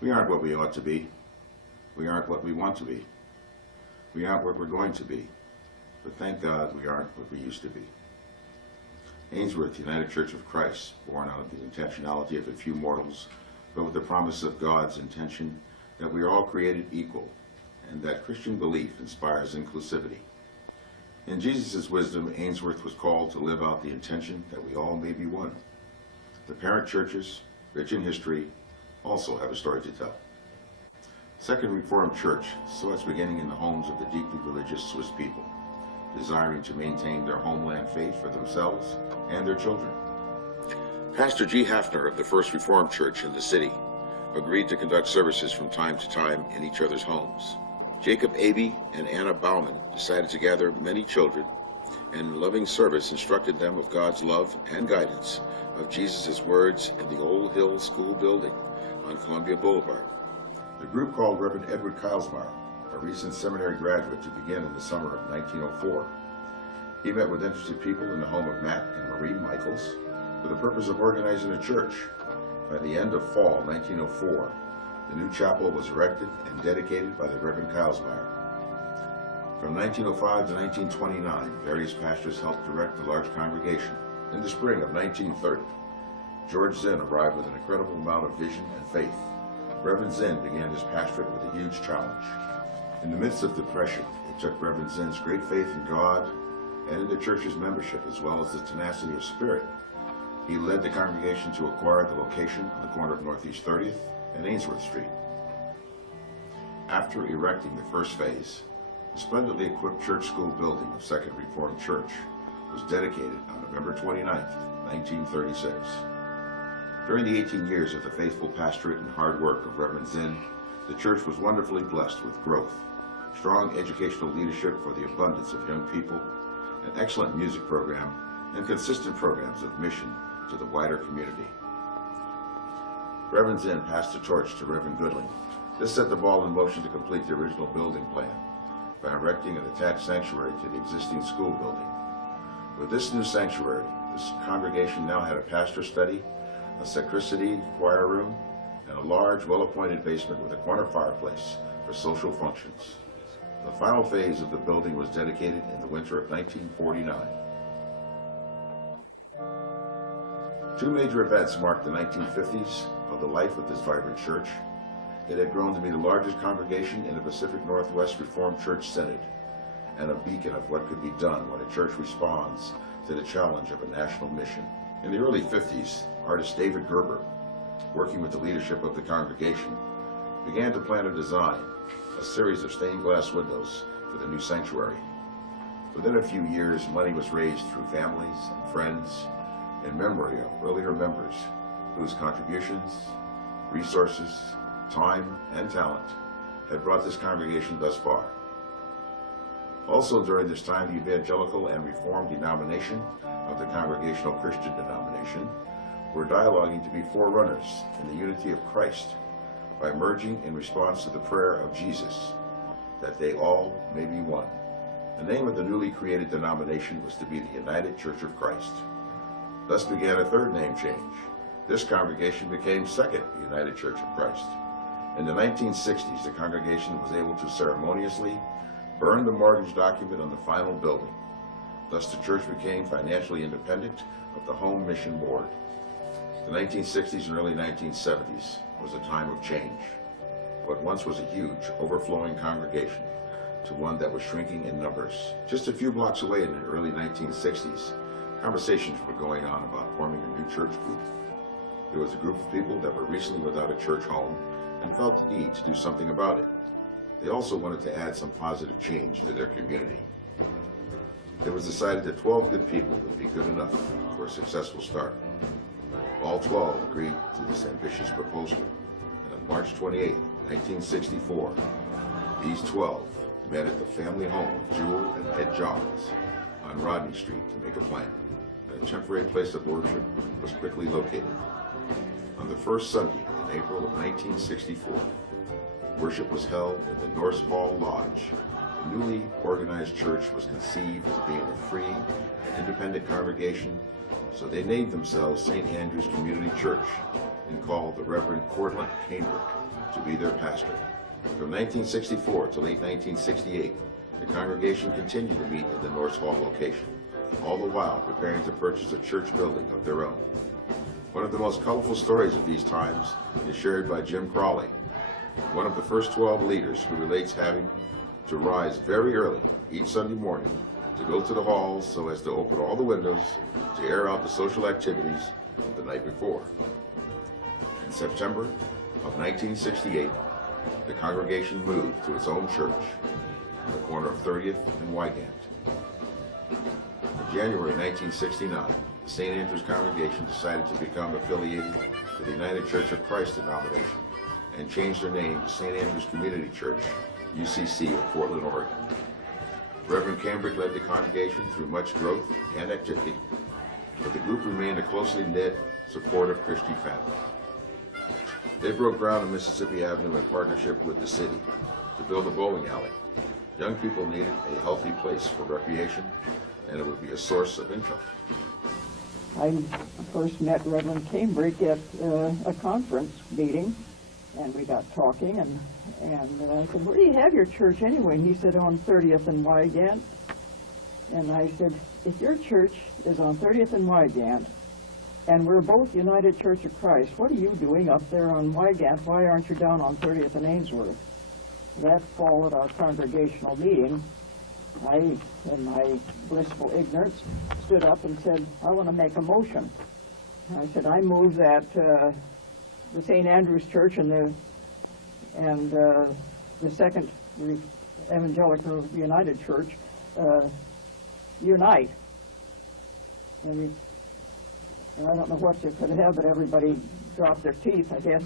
We aren't what we ought to be. We aren't what we want to be. We aren't what we're going to be. But thank God we aren't what we used to be. Ainsworth, United Church of Christ, born out of the intentionality of a few mortals, but with the promise of God's intention that we are all created equal, and that Christian belief inspires inclusivity. In Jesus' wisdom, Ainsworth was called to live out the intention that we all may be one. The parent churches, rich in history, also have a story to tell. Second Reformed Church saw its beginning in the homes of the deeply religious Swiss people, desiring to maintain their homeland faith for themselves and their children. Pastor G. Hafner of the First Reformed Church in the city agreed to conduct services from time to time in each other's homes. Jacob Abey and Anna Bauman decided to gather many children and in loving service instructed them of God's love and guidance, of Jesus' words in the Old Hill School building on Columbia Boulevard. The group called Reverend Edward Kylesmeyer, a recent seminary graduate, to begin in the summer of 1904. He met with interested people in the home of Matt and Marie Michaels for the purpose of organizing a church. By the end of fall 1904, the new chapel was erected and dedicated by the Reverend Kylesmeyer. From 1905 to 1929, various pastors helped direct the large congregation. In the spring of 1930, George Zinn arrived with an incredible amount of vision and faith. Reverend Zinn began his pastorate with a huge challenge. In the midst of depression, it took Reverend Zinn's great faith in God and in the church's membership, as well as the tenacity of spirit. He led the congregation to acquire the location on the corner of Northeast 30th and Ainsworth Street. After erecting the first phase, the splendidly equipped church school building of Second Reformed Church was dedicated on November 29, 1936. During the 18 years of the faithful pastorate and hard work of Reverend Zinn, the church was wonderfully blessed with growth, strong educational leadership for the abundance of young people, an excellent music program, and consistent programs of mission to the wider community. Reverend Zinn passed the torch to Reverend Goodling. This set the ball in motion to complete the original building plan by erecting an attached sanctuary to the existing school building. With this new sanctuary, this congregation now had a pastor's study, a sacristy, choir room, and a large, well-appointed basement with a corner fireplace for social functions. The final phase of the building was dedicated in the winter of 1949. Two major events marked the 1950s of the life of this vibrant church. It had grown to be the largest congregation in the Pacific Northwest Reformed Church Synod, and a beacon of what could be done when a church responds to the challenge of a national mission. In the early 50s, artist David Gerber, working with the leadership of the congregation, began to plan a design, a series of stained glass windows for the new sanctuary. Within a few years, money was raised through families and friends in memory of earlier members whose contributions, resources, time, and talent had brought this congregation thus far. Also during this time, the evangelical and reformed denomination of the Congregational Christian denomination were dialoguing to be forerunners in the unity of Christ by merging in response to the prayer of Jesus, that they all may be one. The name of the newly created denomination was to be the United Church of Christ. Thus began a third name change. This congregation became Second United Church of Christ. In the 1960s, the congregation was able to ceremoniously burn the mortgage document on the final building. Thus the church became financially independent of the Home Mission Board. The 1960s and early 1970s was a time of change. What once was a huge, overflowing congregation to one that was shrinking in numbers. Just a few blocks away in the early 1960s, conversations were going on about forming a new church group. There was a group of people that were recently without a church home and felt the need to do something about it. They also wanted to add some positive change to their community. It was decided that 12 good people would be good enough for a successful start. All 12 agreed to this ambitious proposal, and on March 28, 1964, these 12 met at the family home of Jewel and Ed Johns on Rodney Street to make a plan. A temporary place of worship was quickly located. On the first Sunday in April of 1964, worship was held in the Norse Hall Lodge. The newly organized church was conceived as being a free and independent congregation, so they named themselves St. Andrew's Community Church, and called the Reverend Cambric to be their pastor. From 1964 to late 1968, the congregation continued to meet in the North Hall location, all the while preparing to purchase a church building of their own. One of the most colorful stories of these times is shared by Jim Crowley, one of the first 12 leaders, who relates having to rise very early each Sunday morning to go to the halls so as to open all the windows to air out the social activities of the night before. In September of 1968, the congregation moved to its own church on the corner of 30th and Wygant. In January 1969, the St. Andrew's congregation decided to become affiliated with the United Church of Christ denomination and changed their name to St. Andrew's Community Church, UCC of Portland, Oregon. Reverend Cambric led the congregation through much growth and activity, but the group remained a closely knit, supportive Christian family. They broke ground on Mississippi Avenue in partnership with the city to build a bowling alley. Young people needed a healthy place for recreation, and it would be a source of income. I first met Reverend Cambric at a conference meeting, and we got talking, and I said, "Where do you have your church anyway?" And he said, "On 30th and Wygant." And I said, "If your church is on 30th and Wygant, and we're both United Church of Christ, what are you doing up there on Wygant? Why aren't you down on 30th and Ainsworth?" That followed our congregational meeting. I, in my blissful ignorance, stood up and said, "I want to make a motion." I said, "I move that the St. Andrew's Church and the Second Evangelical United Church unite." And I don't know what you could have, but everybody dropped their teeth, I guess.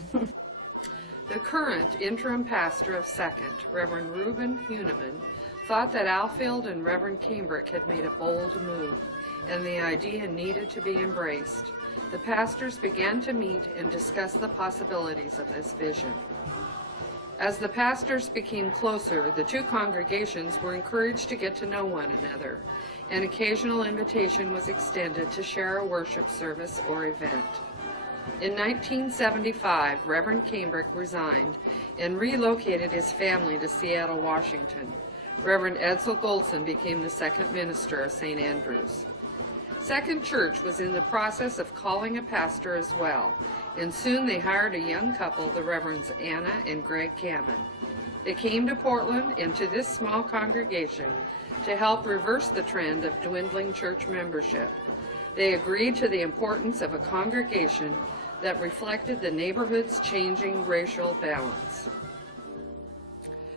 The current interim pastor of Second, Reverend Reuben Huneman, thought that Alfield and Reverend Cambric had made a bold move, and the idea needed to be embraced. The pastors began to meet and discuss the possibilities of this vision. As the pastors became closer, the two congregations were encouraged to get to know one another. An occasional invitation was extended to share a worship service or event. In 1975, Reverend Cambric resigned and relocated his family to Seattle, Washington. Reverend Edsel Goldson became the second minister of St. Andrew's. Second Church was in the process of calling a pastor as well, and soon they hired a young couple, the Reverends Anna and Greg Cammon. They came to Portland and to this small congregation to help reverse the trend of dwindling church membership. They agreed to the importance of a congregation that reflected the neighborhood's changing racial balance.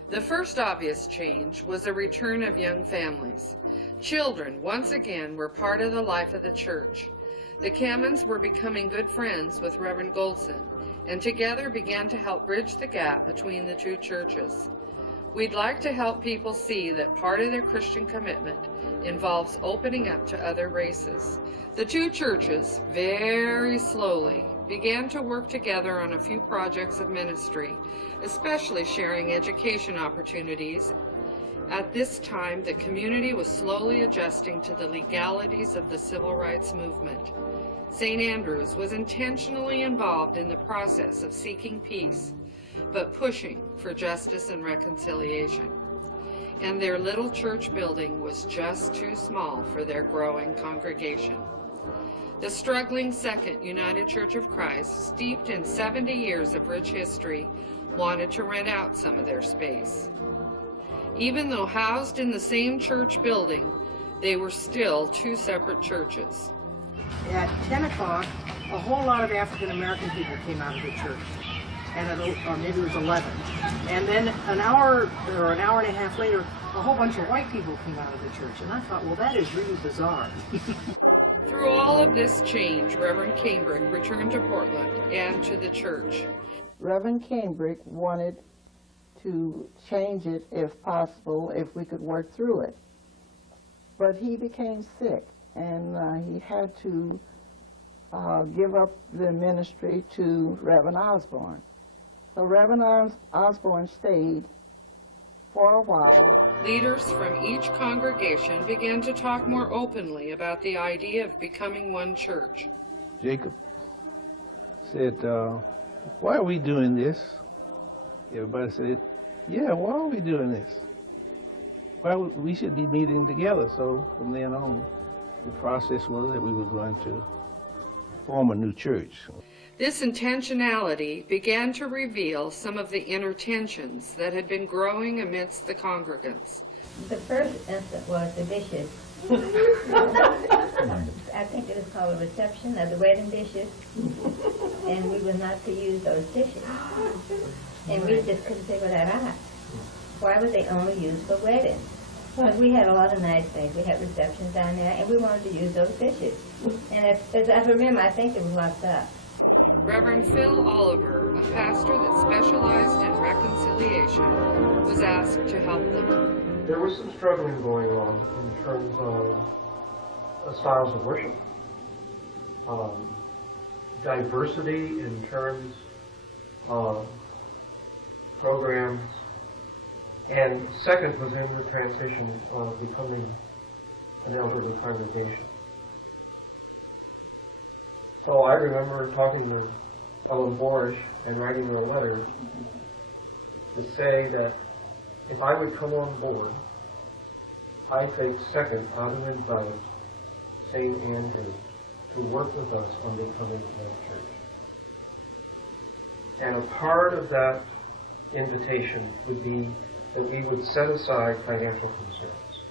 The first obvious change was the return of young families. Children, once again, were part of the life of the church. The Cammons were becoming good friends with Reverend Goldson, and together began to help bridge the gap between the two churches. We'd like to help people see that part of their Christian commitment involves opening up to other races. The two churches, very slowly, began to work together on a few projects of ministry, especially sharing education opportunities. At this time, the community was slowly adjusting to the legalities of the civil rights movement. St. Andrew's was intentionally involved in the process of seeking peace, but pushing for justice and reconciliation. And their little church building was just too small for their growing congregation. The struggling Second United Church of Christ, steeped in 70 years of rich history, wanted to rent out some of their space. Even though housed in the same church building, they were still two separate churches. At 10 o'clock, a whole lot of African American people came out of the church, and or maybe it was 11. And then an hour or an hour and a half later, a whole bunch of white people came out of the church. And I thought, well, that is really bizarre. Through all of this change, Reverend Cambric returned to Portland and to the church. Reverend Cambric wanted to change it if possible, if we could work through it. But he became sick, and he had to give up the ministry to Reverend Osborne. So Reverend Osborne stayed for a while. Leaders from each congregation began to talk more openly about the idea of becoming one church. Jacob said, why are we doing this? Everybody said, yeah, why are we doing this? Well, we should be meeting together. So from then on, the process was that we were going to form a new church. This intentionality began to reveal some of the inner tensions that had been growing amidst the congregants. The first incident was the dishes. I think it was called a reception of the wedding dishes, and we were not to use those dishes. And we just couldn't figure that out. Why were they only used for weddings? Because we had a lot of nice things. We had receptions down there, and we wanted to use those dishes. And as I remember, I think it was locked up. Reverend Phil Oliver, a pastor that specialized in reconciliation, was asked to help them. There was some struggling going on in terms of styles of worship, diversity in terms of programs, and second was in the transition of becoming an elderly congregation. So I remember talking to Ellen Borish and writing her a letter to say that if I would come on board, I think second, I would invite St. Andrew to work with us on becoming a church. And a part of that invitation would be that we would set aside financial concerns,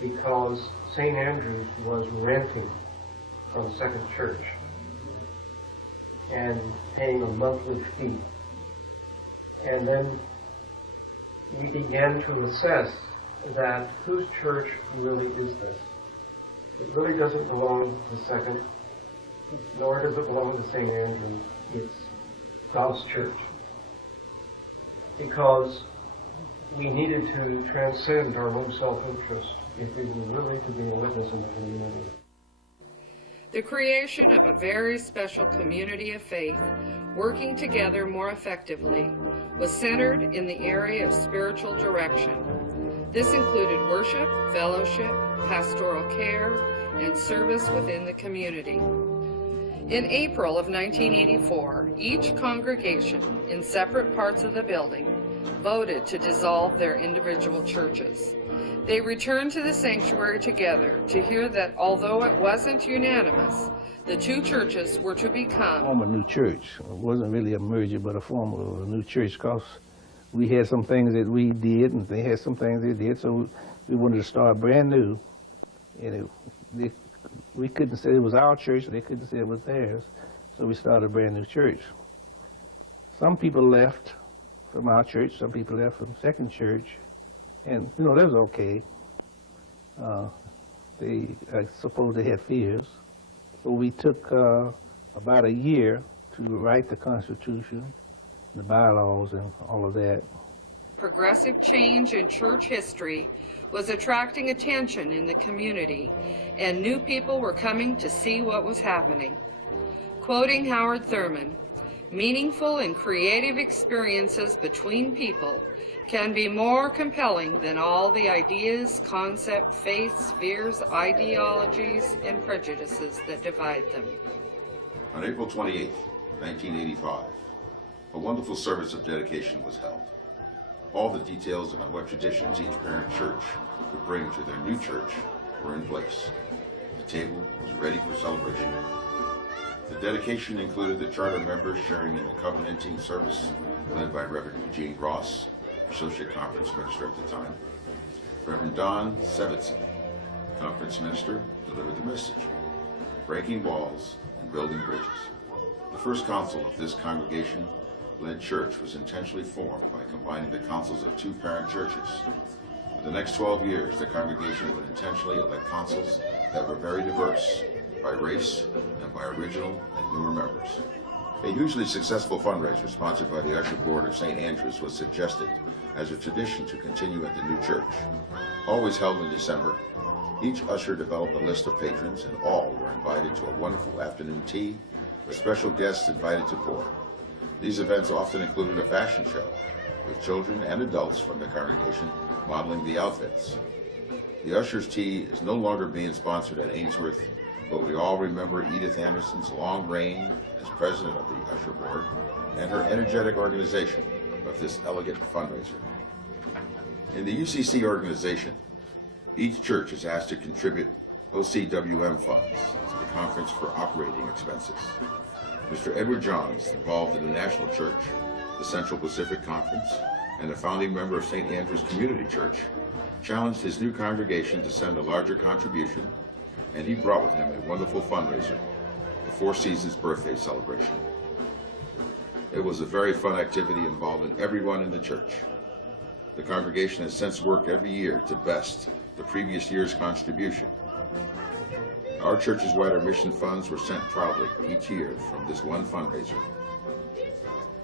because St. Andrew's was renting from Second Church and paying a monthly fee. And then we began to assess that whose church really is this? It really doesn't belong to Second, nor does it belong to St. Andrew's. It's God's church. Because we needed to transcend our own self-interest if we were really to be a witness in the community. The creation of a very special community of faith, working together more effectively, was centered in the area of spiritual direction. This included worship, fellowship, pastoral care, and service within the community. In April of 1984, each congregation in separate parts of the building voted to dissolve their individual churches. They returned to the sanctuary together to hear that although it wasn't unanimous, the two churches were to become Form a new church. It wasn't really a merger, but a form of a new church, because we had some things that we did, and they had some things they did, so we wanted to start brand new. And we couldn't say it was our church, they couldn't say it was theirs, so we started a brand new church. Some people left from our church, some people left from Second Church, and that was okay. I suppose they had fears. So we took about a year to write the Constitution, the bylaws, and all of that. progressive change in church history was attracting attention in the community, and new people were coming to see what was happening. Quoting Howard Thurman, "Meaningful and creative experiences between people can be more compelling than all the ideas, concepts, faiths, fears, ideologies, and prejudices that divide them." On April 28, 1985, a wonderful service of dedication was held. All the details about what traditions each parent church would bring to their new church were in place. The table was ready for celebration. The dedication included the charter members sharing in the covenanting service led by Reverend Eugene Ross, Associate Conference Minister at the time. Reverend Don Sevitson, Conference Minister, delivered the message, breaking walls and building bridges. The first council of this congregation-led church was intentionally formed by combining the councils of two parent churches. For the next 12 years, the congregation would intentionally elect councils that were very diverse by race and by original and newer members. A hugely successful fundraiser sponsored by the Usher Board of St. Andrews was suggested as a tradition to continue at the new church. Always held in December, each usher developed a list of patrons, and all were invited to a wonderful afternoon tea with special guests invited to board. These events often included a fashion show with children and adults from the congregation modeling the outfits. The Usher's Tea is no longer being sponsored at Ainsworth but we all remember Edith Anderson's long reign as president of the Usher Board and her energetic organization of this elegant fundraiser. In the UCC organization, each church is asked to contribute OCWM funds to the conference for operating expenses. Mr. Edward Johns, involved in the National Church, the Central Pacific Conference, and a founding member of St. Andrew's Community Church, challenged his new congregation to send a larger contribution, and he brought with him a wonderful fundraiser, the Four Seasons birthday celebration. It was a very fun activity involving everyone in the church. The congregation has since worked every year to best the previous year's contribution. Our church's wider mission funds were sent proudly each year from this one fundraiser.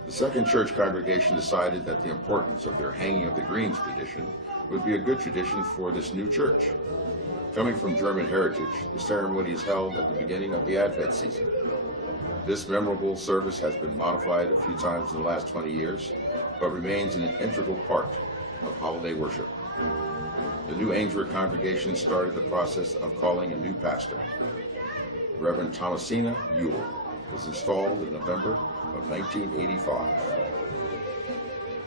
The second church congregation decided that the importance of their hanging of the greens tradition would be a good tradition for this new church. Coming from German heritage, the ceremony is held at the beginning of the Advent season. This memorable service has been modified a few times in the last 20 years, but remains an integral part of holiday worship. The new Ainsworth congregation started the process of calling a new pastor. Reverend Thomasina Mueller was installed in November of 1985.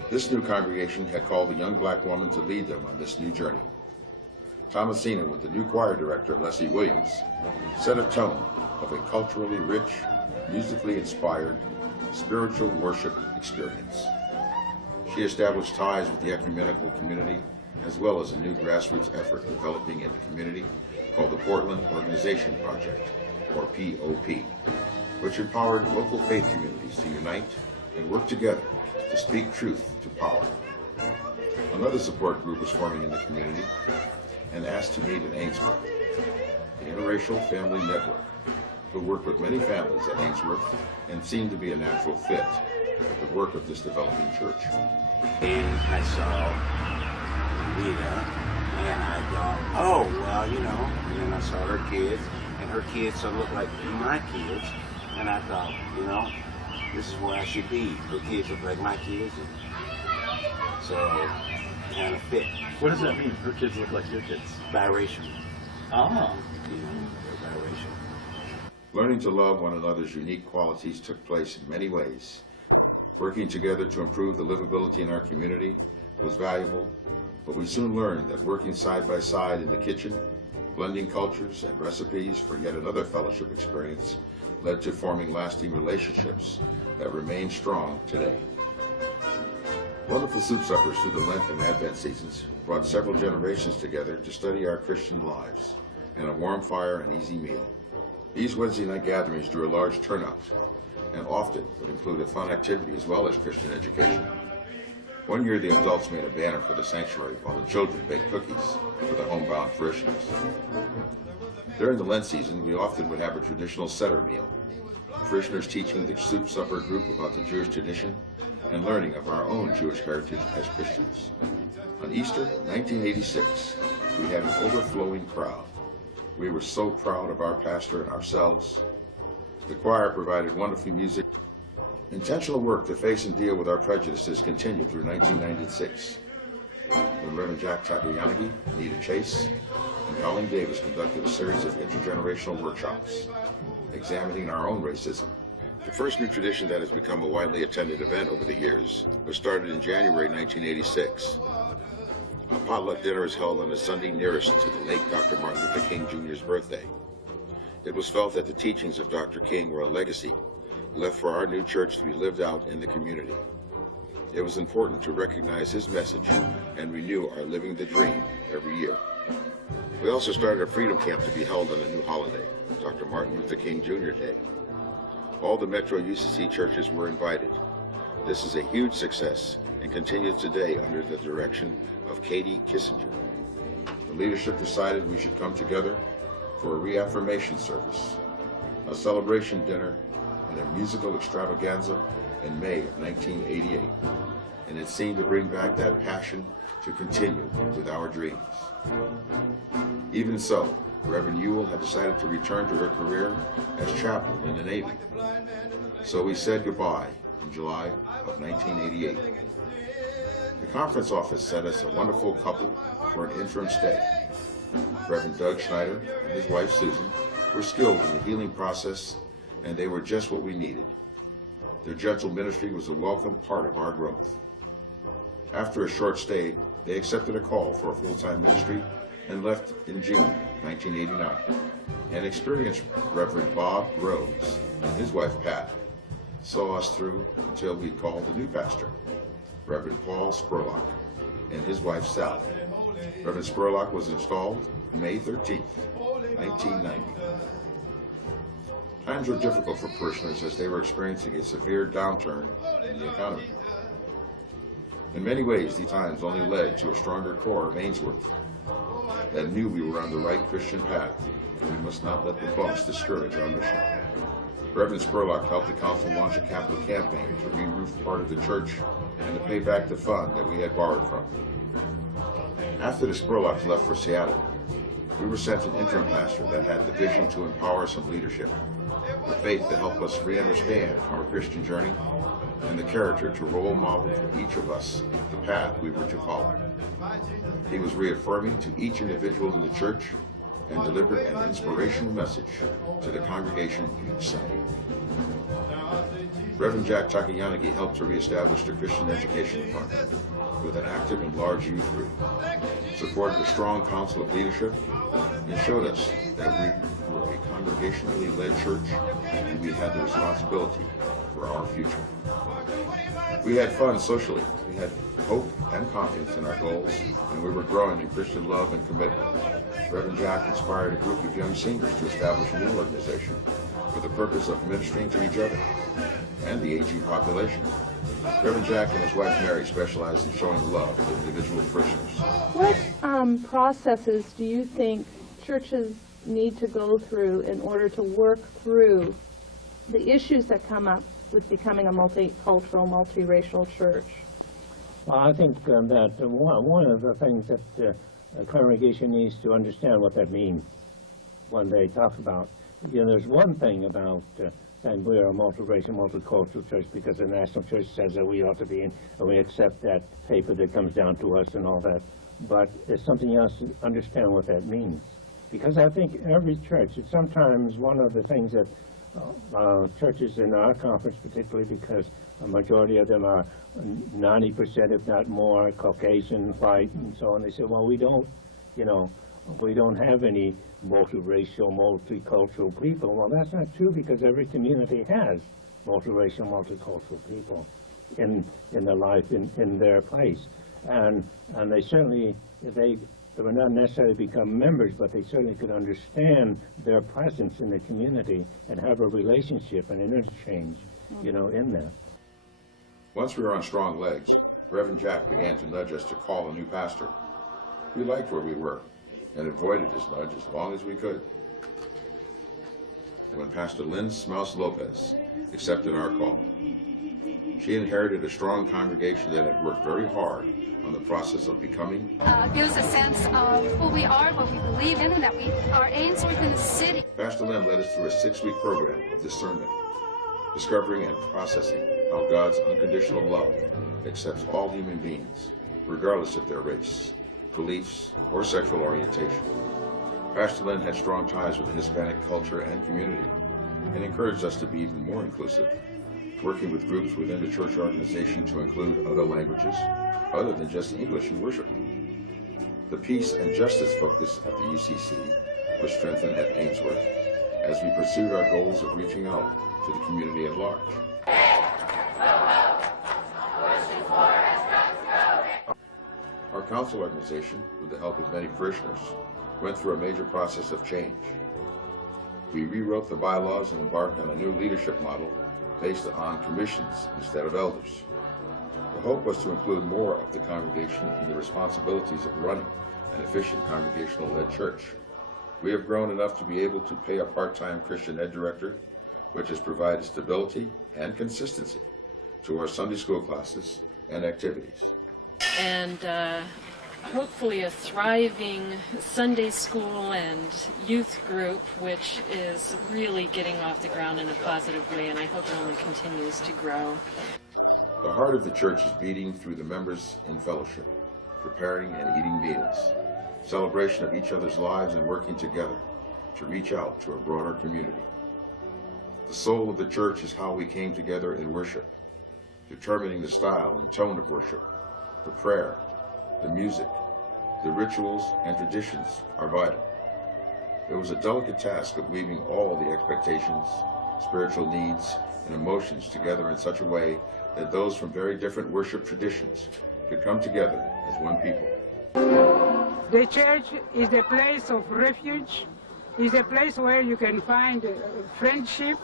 This new congregation had called a young black woman to lead them on this new journey. Thomasina, with the new choir director, Leslie Williams, set a tone of a culturally rich, musically inspired, spiritual worship experience. She established ties with the ecumenical community, as well as a new grassroots effort developing in the community called the Portland Organization Project, or POP, which empowered local faith communities to unite and work together to speak truth to power. Another support group was forming in the community and asked to meet at Ainsworth, the Interracial Family Network, who worked with many families at Ainsworth and seemed to be a natural fit with the work of this developing church. And I saw Rita, and I thought, oh, well, you know, and then I saw her kids, and her kids sort of looked like my kids, and I thought, you know, this is where I should be. Her kids look like my kids, and so kind of fit. What does that mean? Her kids look like your kids? Biracial. Oh. You know, they're biracial. Learning to love one another's unique qualities took place in many ways. Working together to improve the livability in our community was valuable, but we soon learned that working side by side in the kitchen, blending cultures and recipes for yet another fellowship experience led to forming lasting relationships that remain strong today. Wonderful soup suppers through the Lent and Advent seasons brought several generations together to study our Christian lives in a warm fire and easy meal. These Wednesday night gatherings drew a large turnout and often would include a fun activity as well as Christian education. One year the adults made a banner for the sanctuary while the children baked cookies for the homebound parishioners. During the Lent season, we often would have a traditional Seder meal, parishioners teaching the soup supper group about the Jewish tradition and learning of our own Jewish heritage as Christians. On Easter 1986, we had an overflowing crowd. We were so proud of our pastor and ourselves. The choir provided wonderful music. Intentional work to face and deal with our prejudices continued through 1996, when Reverend Jack Takayanagi, Anita Chase, and Colleen Davis conducted a series of intergenerational workshops examining our own racism. The first new tradition that has become a widely attended event over the years was started in January 1986. A potluck dinner is held on the Sunday nearest to the late Dr. Martin Luther King Jr.'s birthday. It was felt that the teachings of Dr. King were a legacy left for our new church to be lived out in the community. It was important to recognize his message and renew our Living the Dream every year. We also started a freedom camp to be held on a new holiday, Dr. Martin Luther King Jr. Day. All the Metro UCC churches were invited. This is a huge success and continues today under the direction of Katie Kissinger. The leadership decided we should come together for a reaffirmation service, a celebration dinner, and a musical extravaganza in May of 1988. And it seemed to bring back that passion to continue with our dreams. Even so, Reverend Ewell had decided to return to her career as chaplain in the Navy. So we said goodbye in July of 1988. The conference office sent us a wonderful couple for an interim stay. Reverend Doug Schneider and his wife Susan were skilled in the healing process, and they were just what we needed. Their gentle ministry was a welcome part of our growth. After a short stay, they accepted a call for a full-time ministry and left in June 1989. An experienced Reverend Bob Rhodes and his wife Pat saw us through until we called a new pastor, Reverend Paul Spurlock, and his wife Sally. Reverend Spurlock was installed May 13th, 1990. Times were difficult for parishioners as they were experiencing a severe downturn in the economy. In many ways, these times only led to a stronger core of Ainsworth that knew we were on the right Christian path, and we must not let the bumps discourage our mission. Reverend Spurlock helped the council launch a capital campaign to re-roof part of the church and to pay back the fund that we had borrowed from. After the Spurlocks left for Seattle, we were sent an interim pastor that had the vision to empower some leadership, the faith to help us re-understand our Christian journey, and the character to role model for each of us the path we were to follow. He was reaffirming to each individual in the church and delivered an inspirational message to the congregation each Sunday. Reverend Jack Takayanagi helped to reestablish the Christian Education Department with an active and large youth group, supported a strong council of leadership, and showed us that we were a congregationally led church and we had the responsibility for our future. We had fun socially. We had hope and confidence in our goals, and we were growing in Christian love and commitment. Reverend Jack inspired a group of young seniors to establish a new organization for the purpose of ministering to each other and the aging population. Reverend Jack and his wife Mary specialized in showing love to individual parishioners. What processes do you think churches need to go through in order to work through the issues that come up with becoming a multicultural, multiracial church? Well, I think that one of the things that a congregation needs to understand what that means when they talk about, there's one thing about saying we're a multiracial, multicultural church because the national church says that we ought to be in, and we accept that paper that comes down to us and all that. But it's something else to understand what that means. Because I think every church, it's sometimes one of the things that churches in our conference particularly, because a majority of them are 90%, if not more, Caucasian, white, and so on. They say, well, we don't have any multiracial, multicultural people. Well, that's not true because every community has multiracial, multicultural people in their life, in their place. And they certainly, they will not necessarily become members, but they certainly could understand their presence in the community and have a relationship and interchange, in that. Once we were on strong legs, Reverend Jack began to nudge us to call a new pastor. We liked where we were and avoided his nudge as long as we could. When Pastor Lynn Smouse Lopez accepted our call, she inherited a strong congregation that had worked very hard on the process of becoming. Gives a sense of who we are, what we believe in, and that we are Ainsworth in the city. Pastor Lynn led us through a 6-week program of discernment, discovering and processing how God's unconditional love accepts all human beings, regardless of their race, beliefs, or sexual orientation. Pastor Lynn had strong ties with the Hispanic culture and community and encouraged us to be even more inclusive, working with groups within the church organization to include other languages other than just English in worship. The peace and justice focus of the UCC was strengthened at Ainsworth as we pursued our goals of reaching out to the community at large. Our council organization, with the help of many parishioners, went through a major process of change. We rewrote the bylaws and embarked on a new leadership model based on commissions instead of elders. The hope was to include more of the congregation in the responsibilities of running an efficient congregational-led church. We have grown enough to be able to pay a part-time Christian ed director, which has provided stability and consistency to our Sunday school classes and activities. And hopefully a thriving Sunday school and youth group, which is really getting off the ground in a positive way, and I hope it only continues to grow. The heart of the church is beating through the members in fellowship, preparing and eating meals, celebration of each other's lives and working together, to reach out to a broader community. The soul of the church is how we came together in worship, determining the style and tone of worship. The prayer, the music, the rituals and traditions are vital. It was a delicate task of weaving all the expectations, spiritual needs, and emotions together in such a way that those from very different worship traditions could come together as one people. The church is a place of refuge, is a place where you can find friendship,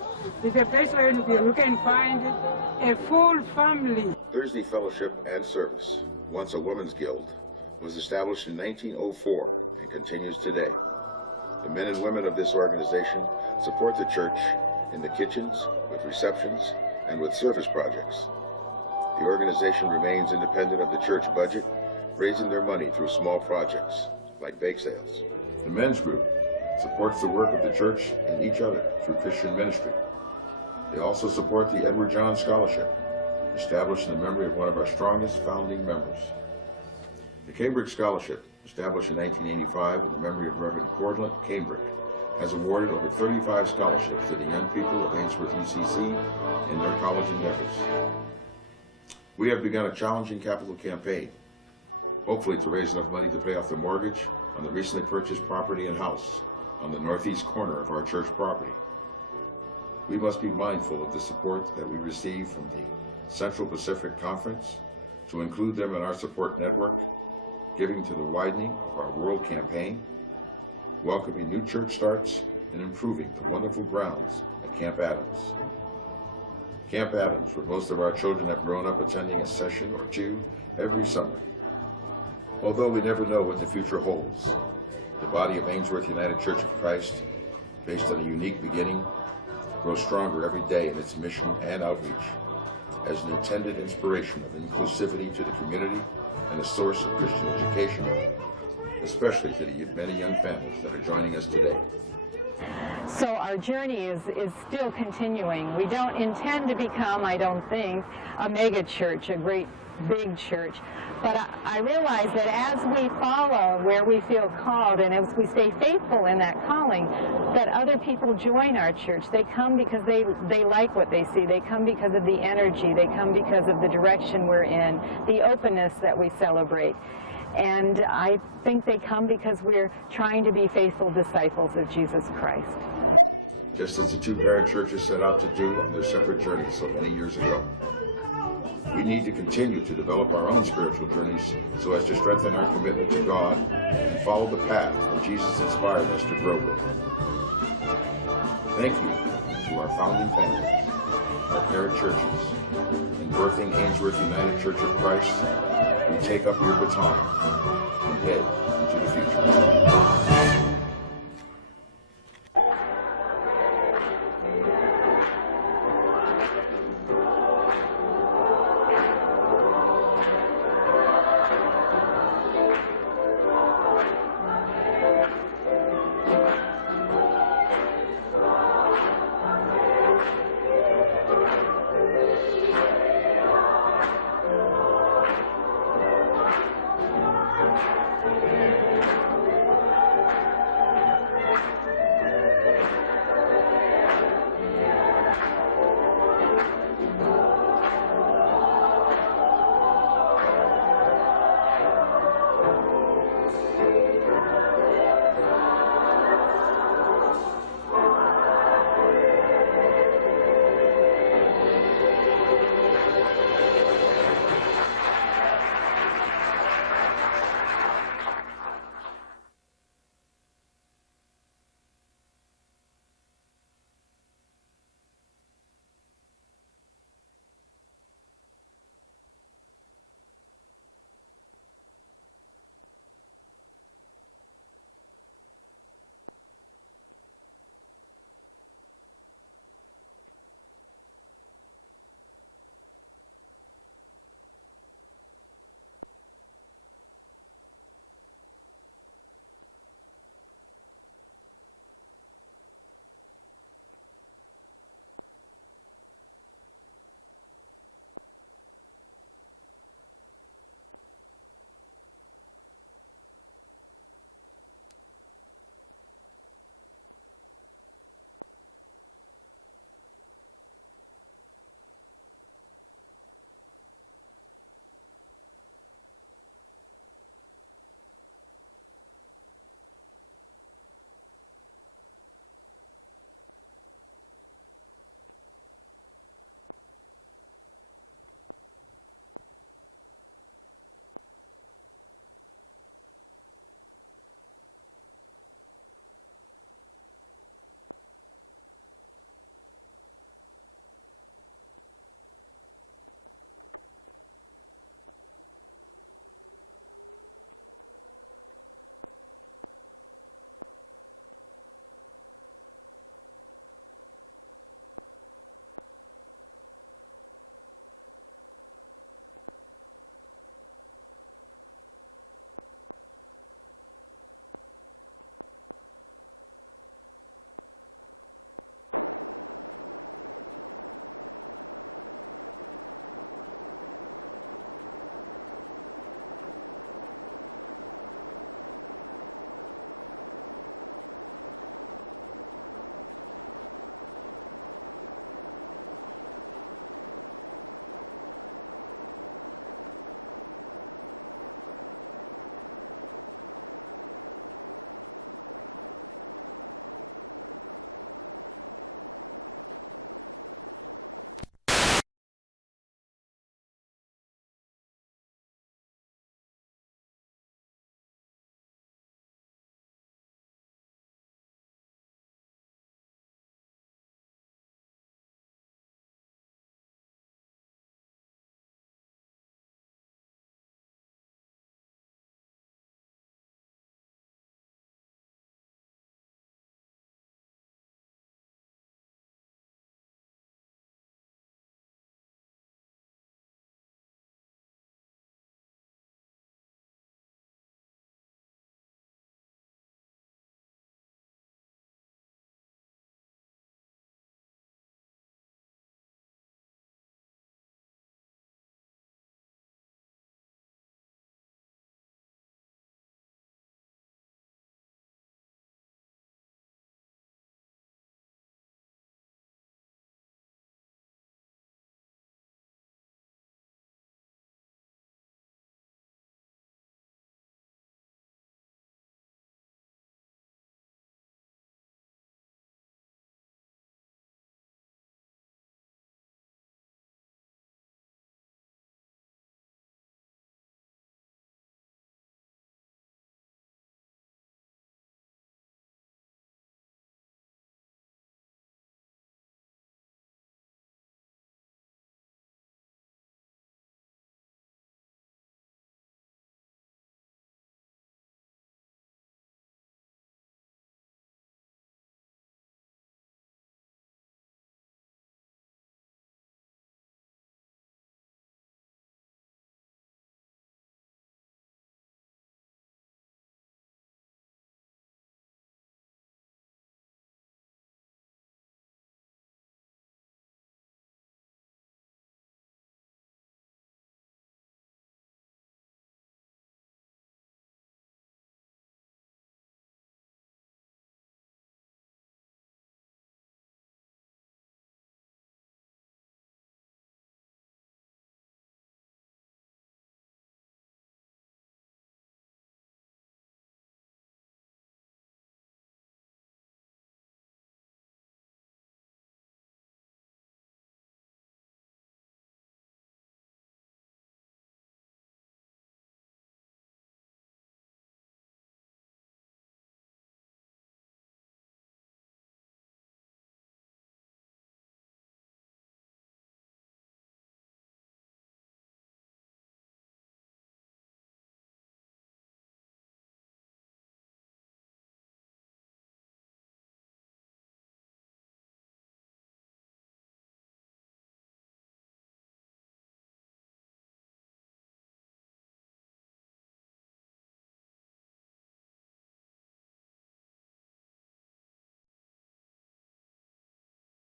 is a place where you can find a full family. Thursday Fellowship and Service, once a women's guild, was established in 1904 and continues today. The men and women of this organization support the church in the kitchens, with receptions, and with service projects. The organization remains independent of the church budget, raising their money through small projects, like bake sales. The men's group supports the work of the church and each other through Christian ministry. They also support the Edward John Scholarship, established in the memory of one of our strongest founding members. The Cambric Scholarship, established in 1985 in the memory of Reverend Cambric, has awarded over 35 scholarships to the young people of Ainsworth UCC in their college endeavors. We have begun a challenging capital campaign, hopefully to raise enough money to pay off the mortgage on the recently purchased property and house on the northeast corner of our church property. We must be mindful of the support that we receive from the Central Pacific Conference, to include them in our support network, giving to the widening of our world campaign, welcoming new church starts, and improving the wonderful grounds at Camp Adams. Camp Adams, where most of our children have grown up attending a session or two every summer. Although we never know what the future holds, the body of Ainsworth United Church of Christ, based on a unique beginning, grows stronger every day in its mission and outreach as an intended inspiration of inclusivity to the community and a source of Christian education, especially to the many young families that are joining us today. So our journey is still continuing. We don't intend to become, I don't think, a mega church, a great big church. But I realize that as we follow where we feel called and as we stay faithful in that calling, that other people join our church. They come because they like what they see. They come because of the energy. They come because of the direction we're in, the openness that we celebrate. And I think they come because we're trying to be faithful disciples of Jesus Christ. Just as the two parent churches set out to do on their separate journeys so many years ago. We need to continue to develop our own spiritual journeys so as to strengthen our commitment to God and follow the path that Jesus inspired us to grow with. Thank you to our founding families, our parent churches, and birthing Ainsworth United Church of Christ. We take up your baton and head into the future.